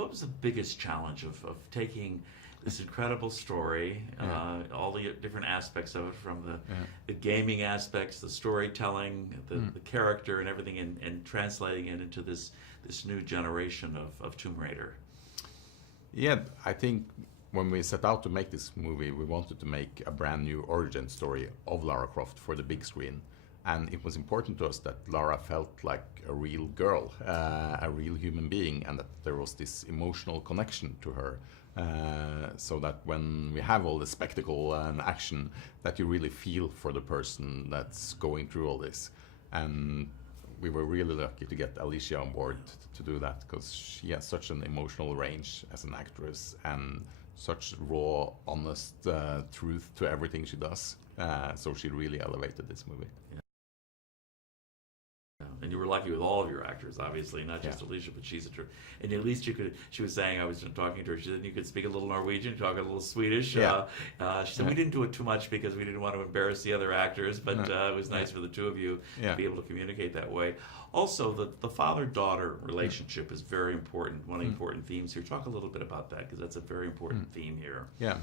what was the biggest challenge of taking this incredible story, all the different aspects of it, from the gaming aspects, the storytelling, the character and everything, and translating it into this new generation of Tomb Raider? Yeah, I think when we set out to make this movie, we wanted to make a brand new origin story of Lara Croft for the big screen. And it was important to us that Lara felt like a real girl, a real human being, and that there was this emotional connection to her. So that when we have all the spectacle and action, that you really feel for the person that's going through all this. And we were really lucky to get Alicia on board to do that, because she has such an emotional range as an actress and such raw, honest truth to everything she does. So she really elevated this movie. And you were lucky with all of your actors, obviously, not just Alicia, but she's and at least you could, she was saying, I was talking to her, she said you could speak a little Norwegian, talk a little Swedish. She said we didn't do it too much because we didn't want to embarrass the other actors, but it was nice for the two of you to be able to communicate that way. Also, the father-daughter relationship is very important, one of the important themes here. Talk a little bit about that, because that's a very important theme here. Yeah.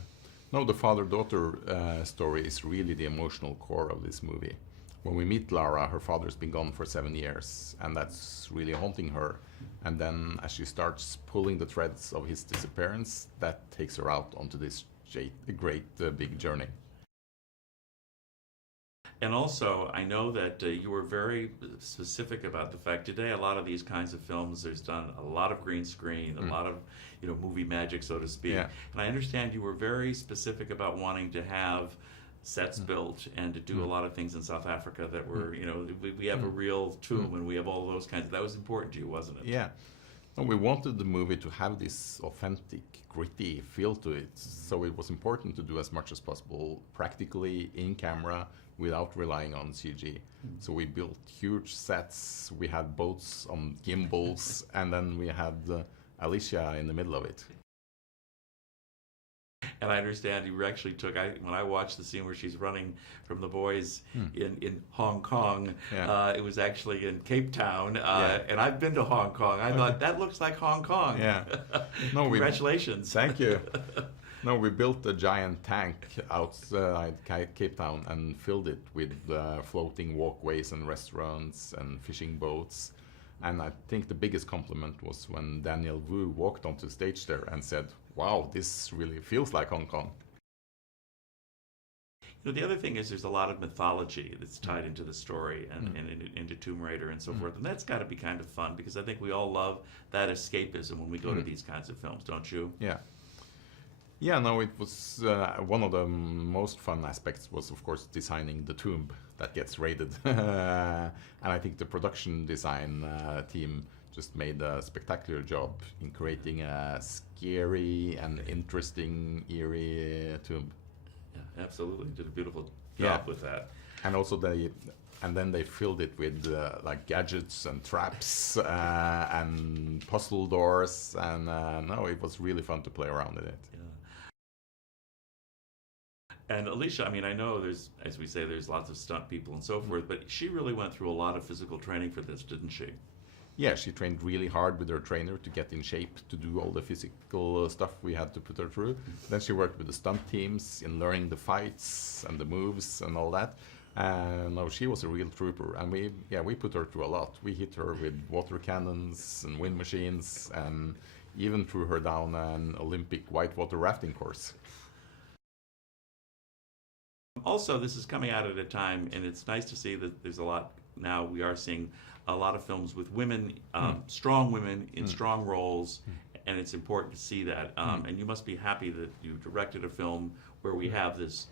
No, the father-daughter story is really the emotional core of this movie. When we meet Lara, her father's been gone for 7 years, and that's really haunting her. And then as she starts pulling the threads of his disappearance, that takes her out onto this great big journey. And also, I know that you were very specific about the fact today a lot of these kinds of films, there's done a lot of green screen, a lot of movie magic, so to speak. And I understand you were very specific about wanting to have sets built and to do a lot of things in South Africa that were, we have a real tomb and we have all those kinds of, that was important to you, wasn't it? Yeah. No, we wanted the movie to have this authentic, gritty feel to it. So it was important to do as much as possible practically in camera without relying on CG. So we built huge sets, we had boats on gimbals, and then we had Alicia in the middle of it. And I understand you actually took, when I watched the scene where she's running from the boys in Hong Kong, it was actually in Cape Town, and I've been to Hong Kong. I thought, that looks like Hong Kong. Yeah. No, Congratulations. Thank you. No, we built a giant tank outside Cape Town and filled it with floating walkways and restaurants and fishing boats. And I think the biggest compliment was when Daniel Wu walked onto the stage there and said, wow, this really feels like Hong Kong. The other thing is there's a lot of mythology that's tied into the story and into Tomb Raider and so forth. And that's got to be kind of fun, because I think we all love that escapism when we go to these kinds of films, don't you? Yeah. Yeah, no, it was one of the most fun aspects was, of course, designing the tomb that gets raided. And I think the production design team just made a spectacular job in creating a scary and interesting, eerie tomb. Yeah, absolutely. Did a beautiful job with that. And also then they filled it with like gadgets and traps and puzzle doors, and no, it was really fun to play around with it. And Alicia, I mean, I know there's, as we say, there's lots of stunt people and so forth, but she really went through a lot of physical training for this, didn't she? Yeah, she trained really hard with her trainer to get in shape to do all the physical stuff we had to put her through. Then she worked with the stunt teams in learning the fights and the moves and all that. No, she was a real trooper, and we put her through a lot. We hit her with water cannons and wind machines, and even threw her down an Olympic whitewater rafting course. Also, this is coming out at a time, and it's nice to see that there's a lot, now we are seeing a lot of films with women, strong women in strong roles, and it's important to see that. And you must be happy that you directed a film where we have this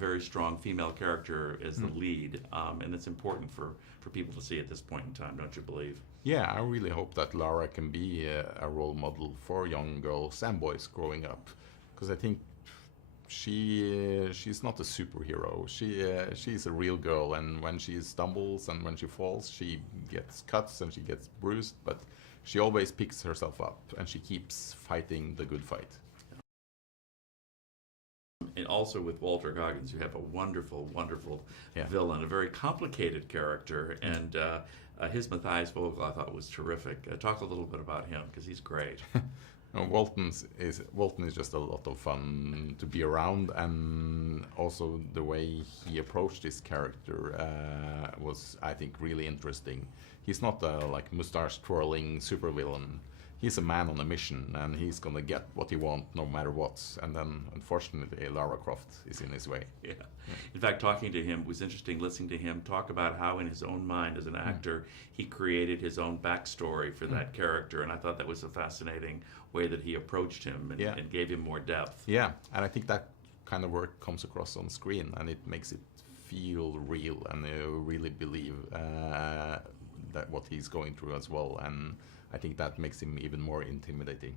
very strong female character as the lead, and it's important for people to see at this point in time, don't you believe? Yeah, I really hope that Lara can be a role model for young girls and boys growing up, because I think she's not a superhero. She's a real girl, and when she stumbles and when she falls, she gets cuts and she gets bruised, but she always picks herself up and she keeps fighting the good fight. and also with Walter Goggins, you have a wonderful, wonderful Yeah. villain, a very complicated character, and his Matthias Vogel I thought was terrific. Talk a little bit about him because he's great. Walton is just a lot of fun to be around, and also the way he approached this character was, I think, really interesting. He's not a like mustache twirling supervillain. He's a man on a mission, and he's gonna get what he wants no matter what. And then, unfortunately, Lara Croft is in his way. Yeah. In fact, talking to him was interesting. Listening to him talk about how, in his own mind as an actor, he created his own backstory for that character, and I thought that was a fascinating way that he approached him and gave him more depth. Yeah, and I think that kind of work comes across on screen, and it makes it feel real, and you really believe that what he's going through as well. And I think that makes him even more intimidating.